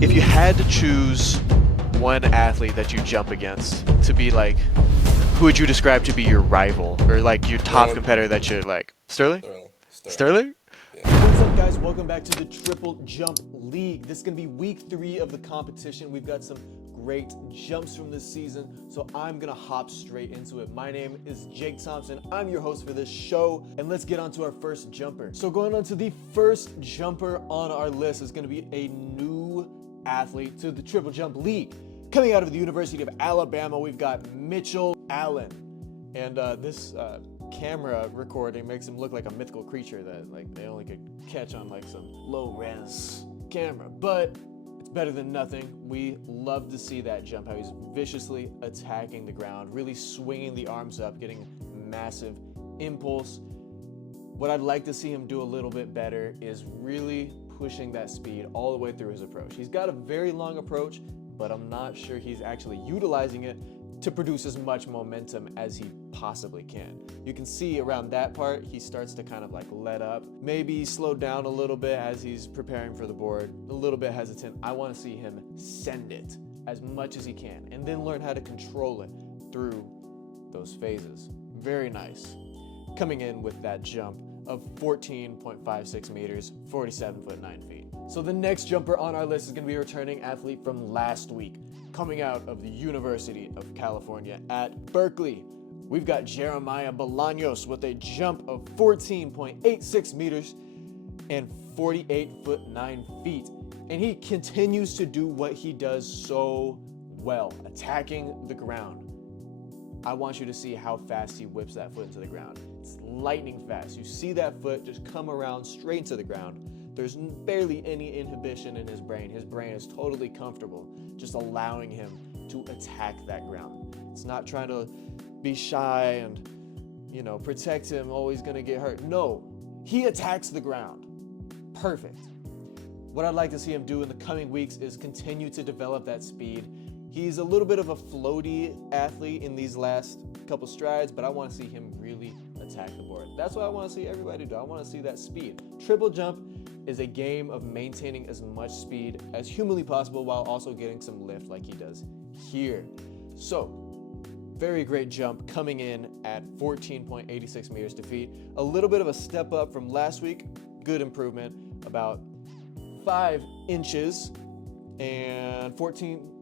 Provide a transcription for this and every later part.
If you had to choose one athlete that you jump against to be like, who would you describe to be your rival or like your top Sterling. competitor that you're like? Sterling? Sterling. Sterling. Sterling? Yeah. What's up, guys? Welcome back to the Triple Jump League. This is going to be week 3 of the competition. We've got some great jumps from this season, so I'm going to hop straight into it. My name is Jake Thompson. I'm your host for this show, and let's get on to our first jumper. So going on to the first jumper on our list is going to be a new athlete to the Triple Jump League. Coming out of the University of Alabama, we've got Micthell Allen. And this camera recording makes him look like a mythical creature that like they only could catch on like some low res camera, but it's better than nothing. We love to see that jump, how he's viciously attacking the ground, really swinging the arms up, getting massive impulse. What I'd like to see him do a little bit better is really pushing that speed all the way through his approach. He's got a very long approach, but I'm not sure he's actually utilizing it to produce as much momentum as he possibly can. You can see around that part, he starts to kind of like let up. Maybe slow down a little bit as he's preparing for the board, a little bit hesitant. I want to see him send it as much as he can and then learn how to control it through those phases. Very nice. Coming in with that jump of 14.56 meters, 47 foot 9 feet. So the next jumper on our list is going to be a returning athlete from last week, coming out of the University of California at Berkeley. We've got Jeremiah Bolaños with a jump of 14.86 meters and 48 foot 9 feet. And he continues to do what he does so well, attacking the ground. I want you to see how fast he whips that foot into the ground. It's lightning fast. You see that foot just come around straight into the ground. There's barely any inhibition in his brain. His brain is totally comfortable, just allowing him to attack that ground. It's not trying to be shy and, protect him, oh, he's gonna get hurt. No, he attacks the ground. Perfect. What I'd like to see him do in the coming weeks is continue to develop that speed. He's a little bit of a floaty athlete in these last couple strides, but I want to see him really attack the board. That's what I want to see everybody do. I want to see that speed. Triple jump is a game of maintaining as much speed as humanly possible while also getting some lift like he does here. So, very great jump coming in at 14.86 meters to feet. A little bit of a step up from last week. Good improvement, about 5 inches and 14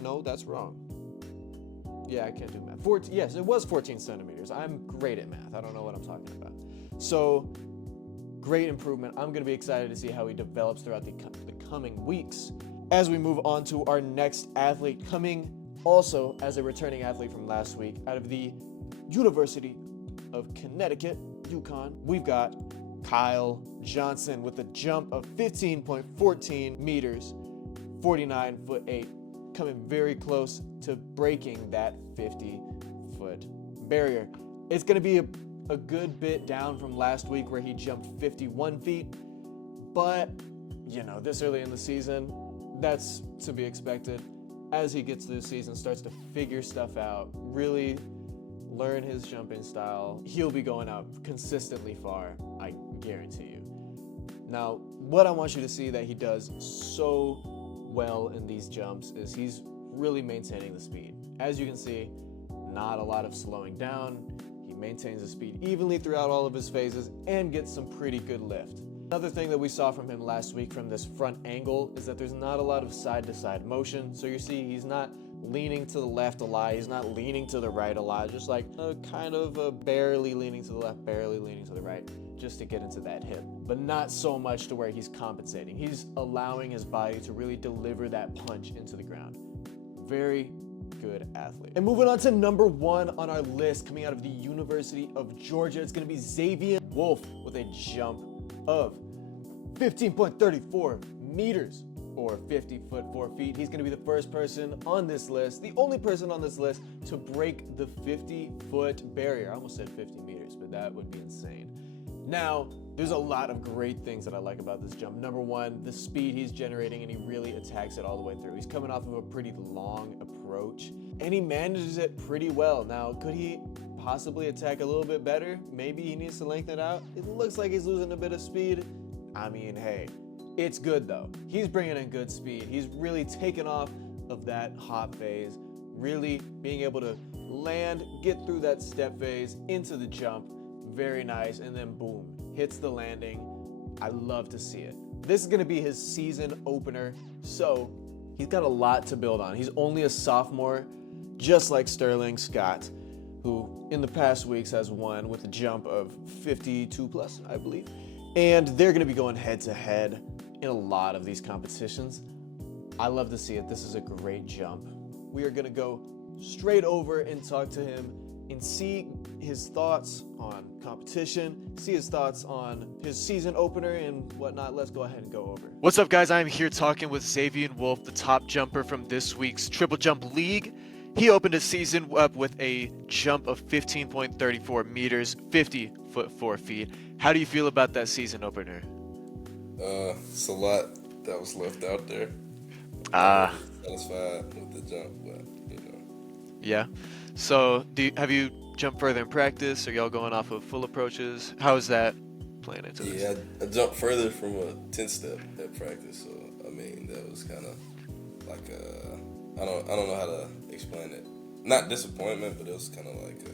no, that's wrong. Yeah, I can't do math. Yes, it was 14 centimeters. I'm great at math. I don't know what I'm talking about. So, great improvement. I'm going to be excited to see how he develops throughout the coming weeks. As we move on to our next athlete, coming also as a returning athlete from last week out of the University of Connecticut, UConn, we've got Kyle Johnson with a jump of 15.14 meters, 49 foot 8. Coming very close to breaking that 50-foot barrier. It's going to be a good bit down from last week where he jumped 51 feet, but this early in the season, that's to be expected. As he gets through the season, starts to figure stuff out, really learn his jumping style, he'll be going out consistently far, I guarantee you. Now, what I want you to see that he does so well in these jumps is he's really maintaining the speed. As you can see, not a lot of slowing down. He maintains the speed evenly throughout all of his phases and gets some pretty good lift. Another thing that we saw from him last week from this front angle is that there's not a lot of side-to-side motion. So you see he's not leaning to the left a lot, he's not leaning to the right a lot, just like barely leaning to the left, barely leaning to the right, just to get into that hip. But not so much to where he's compensating. He's allowing his body to really deliver that punch into the ground. Very good athlete. And moving on to number 1 on our list, coming out of the University of Georgia, it's going to be Zavien Wolfe with a jump of 15.34 meters or 50 foot 4 feet. He's going to be the first person on this list, the only person on this list to break the 50-foot barrier. I almost said 50 meters, but that would be insane. Now, there's a lot of great things that I like about this jump. Number 1, the speed he's generating, and he really attacks it all the way through. He's coming off of a pretty long approach, and he manages it pretty well. Now, could he possibly attack a little bit better? Maybe he needs to lengthen it out. It looks like he's losing a bit of speed. I mean, hey, It's good though. He's bringing in good speed. He's really taken off of that hop phase, really being able to land, get through that step phase into the jump. Very nice. And then boom, hits the landing. I love to see it. This is going to be his season opener. So he's got a lot to build on. He's only a sophomore, just like Sterling Scott, who in the past weeks has won with a jump of 52 plus, I believe. And they're going to be going head to head in a lot of these competitions. I love to see it. This is a great jump. We are going to go straight over and talk to him and see his thoughts on competition, see his thoughts on his season opener and whatnot. Let's go ahead and go over. What's up, guys? I'm here talking with Zavien Wolfe, the top jumper from this week's Triple Jump League. He opened his season up with a jump of 15.34 meters, 50 foot 4 feet. How do you feel about that season opener? It's a lot that was left out there. Satisfied with the jump, but you know. Yeah. So, have you jumped further in practice? Are y'all going off of full approaches? How is that playing into this? Yeah, I jumped further from a 10-step at practice, so I mean that was kind of like I don't know how to explain it. Not disappointment, but it was kind of like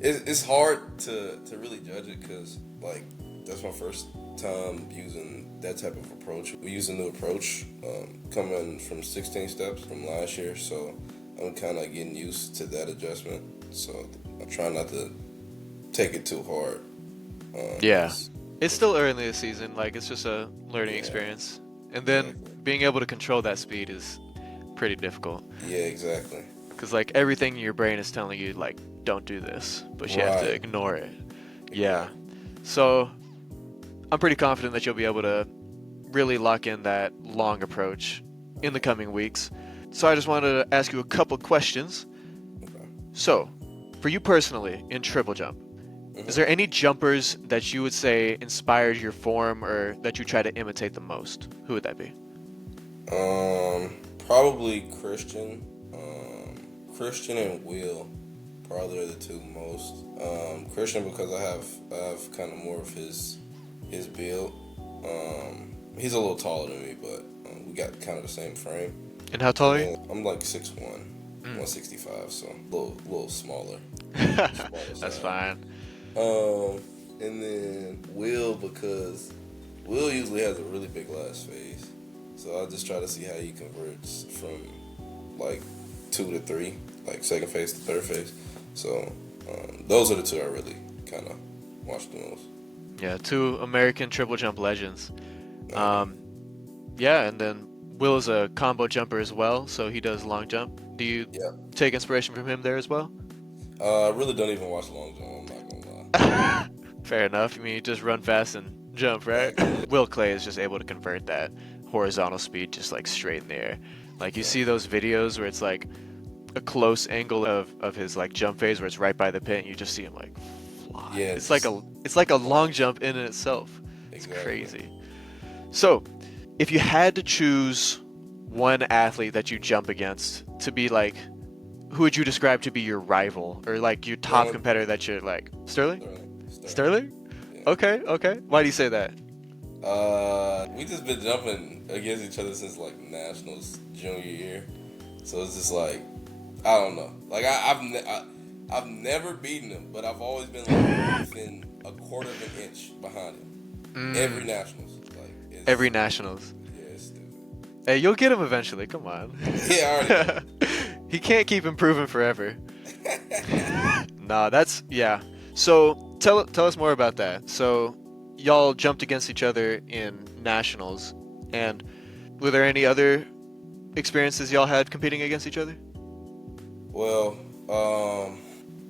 it's hard to really judge it because like that's my first time using that type of approach. We use a new approach coming from 16 steps from last year, so I'm kind of getting used to that adjustment. So I'm trying not to take it too hard. Yeah, it's still early in the season. Like it's just a learning experience, and then being able to control that speed is pretty difficult. Yeah, exactly. Because like everything in your brain is telling you like don't do this, but you have to ignore it. Yeah. So I'm pretty confident that you'll be able to really lock in that long approach in the coming weeks. So I just wanted to ask you a couple questions. Okay. So, for you personally in triple jump, is there any jumpers that you would say inspired your form or that you try to imitate the most? Who would that be? Probably Christian. Christian and Will probably are the two most. Christian because I have kind of more of his build. He's a little taller than me, but we got kind of the same frame. And how tall are you? I'm like 6'1", 165, so a little smaller. That's fine. And then Will because Will usually has a really big last phase, so I just try to see how he converts from like 2 to 3, like second phase to third phase. So those are the two I really kind of watch the most. Yeah, two American triple jump legends. Yeah, and then Will is a combo jumper as well, so he does long jump. Do you take inspiration from him there as well? I really don't even watch long jump, I'm not gonna lie. Fair enough. I mean, you just run fast and jump, right? Will Clay is just able to convert that horizontal speed just like straight in the air. Like you see those videos where it's like a close angle of his like jump phase where it's right by the pit and you just see him like fly. Yeah, it's like a long jump in itself. It's crazy. So, if you had to choose one athlete that you jump against to be like, who would you describe to be your rival or like your top competitor that you're like, Sterling? Sterling? Yeah. Okay. Why do you say that? We just been jumping against each other since like nationals junior year, so it's just like I don't know. Like I've never beaten him, but I've always been like within a quarter of an inch behind him. Every nationals, every nationals. Yeah, it's stupid. Hey, you'll get him eventually. Come on. Yeah, I already know. He can't keep improving forever. Nah, yeah. So tell us more about that. So y'all jumped against each other in nationals, and were there any other experiences y'all had competing against each other? Well,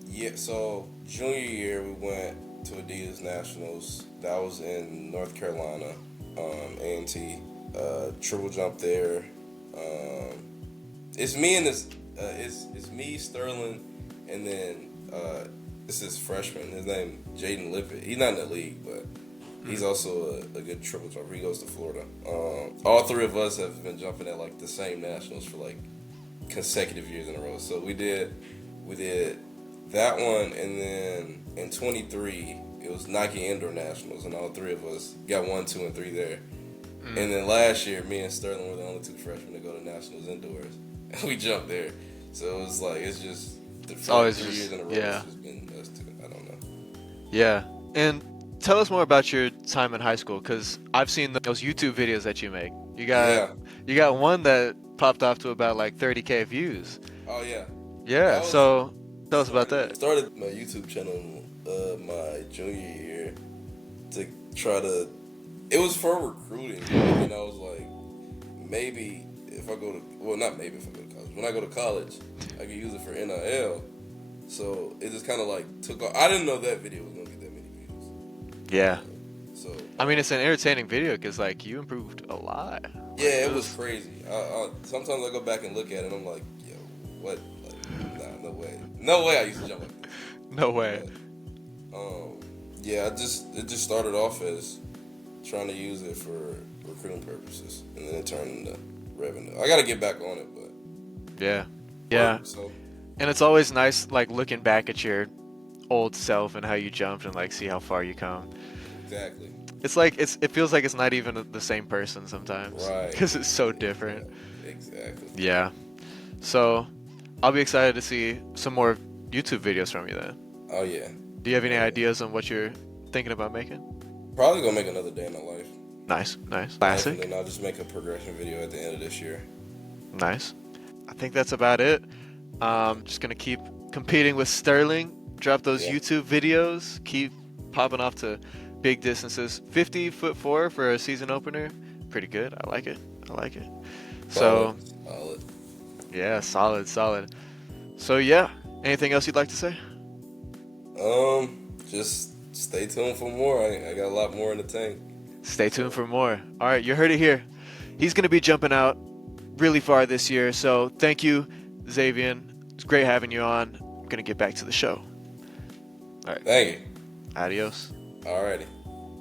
yeah. So junior year we went to Adidas Nationals. That was in North Carolina, A&T. Triple jump there. It's me and this. It's me, Sterling, and then this is freshman. His name Jaden Lippett. He's not in the league, but he's also a good triple jumper. He goes to Florida. All three of us have been jumping at like the same nationals for like consecutive years in a row. So we did that one, and then in 23 it was Nike Indoor Nationals, and all three of us got 1, 2, and 3 there. And then last year, me and Sterling were the only 2 freshmen to go to nationals indoors, and we jumped there. So it was like it's just the first 3 years in a row. Yeah. It's just been us 2. I don't know. Yeah. And tell us more about your time in high school, because I've seen those YouTube videos that you make. You got one that popped off to about like 30K views. Oh yeah. Yeah. So tell us about that. Started my YouTube channel my junior year to try to. It was for recruiting, and I was like, maybe if I go to not maybe if I go to college. When I go to college, I can use it for NIL. So it just kind of like took off. I didn't know that video was gonna get that many views. Yeah. So I mean, it's an entertaining video because like you improved a lot. Yeah, it was crazy. Sometimes I go back and look at it and I'm like, yo, what? Like, nah, no way. No way I used to jump like this. No way. But, yeah, it just started off as trying to use it for recruiting purposes, and then it turned into revenue. I got to get back on it, but yeah. So, and it's always nice like looking back at your old self and how you jumped and like see how far you come. Exactly. It's like it feels like it's not even the same person sometimes, right? Because it's so different. Exactly. Yeah. So I'll be excited to see some more YouTube videos from you then. Oh yeah. Do you have any ideas on what you're thinking about making? Probably gonna make another day in my life. Nice. Classic. And then I'll just make a progression video at the end of this year. Nice. I think that's about it. Just gonna keep competing with Sterling. Drop those YouTube videos. Keep popping off to big distances. 50'4" for a season opener. Pretty good. I like it. So, Solid. Yeah, solid. So yeah, anything else you'd like to say? Just stay tuned for more. I got a lot more in the tank. Stay tuned for more. All right, you heard it here. He's going to be jumping out really far this year. So thank you, Zavien. It's great having you on. I'm going to get back to the show. All right. Thank you. Adios. Alrighty.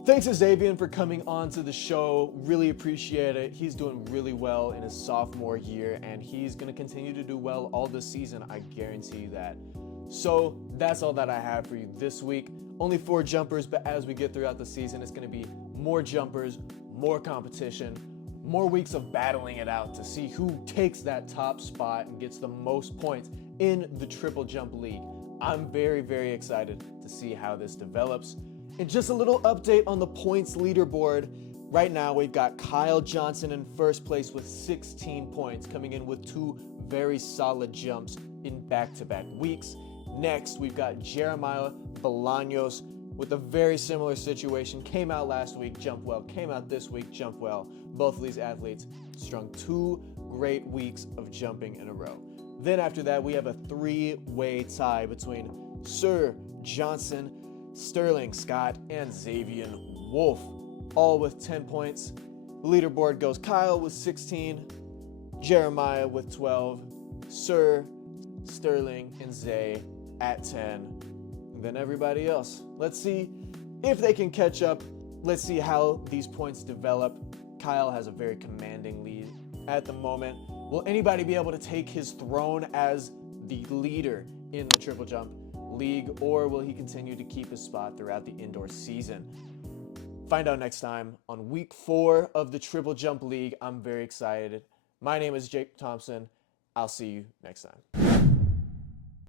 Thanks to Zavien for coming on to the show. Really appreciate it. He's doing really well in his sophomore year, and he's going to continue to do well all this season. I guarantee you that. So that's all that I have for you this week. Only 4 jumpers, but as we get throughout the season, it's going to be more jumpers, more competition, more weeks of battling it out to see who takes that top spot and gets the most points in the triple jump league. I'm very, very excited to see how this develops. And just a little update on the points leaderboard. Right now, we've got Kyle Johnson in first place with 16 points, coming in with 2 very solid jumps in back-to-back weeks. Next, we've got Jeremiah Bolaños with a very similar situation. Came out last week, jumped well. Came out this week, jumped well. Both of these athletes strung 2 great weeks of jumping in a row. Then after that, we have a 3-way tie between Sir Johnson, Sterling Scott, and Zavien Wolfe, all with 10 points. The leaderboard goes Kyle with 16, Jeremiah with 12, Sir, Sterling, and Zay at 10, and then everybody else. Let's see if they can catch up. Let's see how these points develop. Kyle has a very commanding lead at the moment. Will anybody be able to take his throne as the leader in the triple jump league, or will he continue to keep his spot throughout the indoor season? Find out next time on week 4 of the triple jump league. I'm very excited. My name is Jake Thompson. I'll see you next time.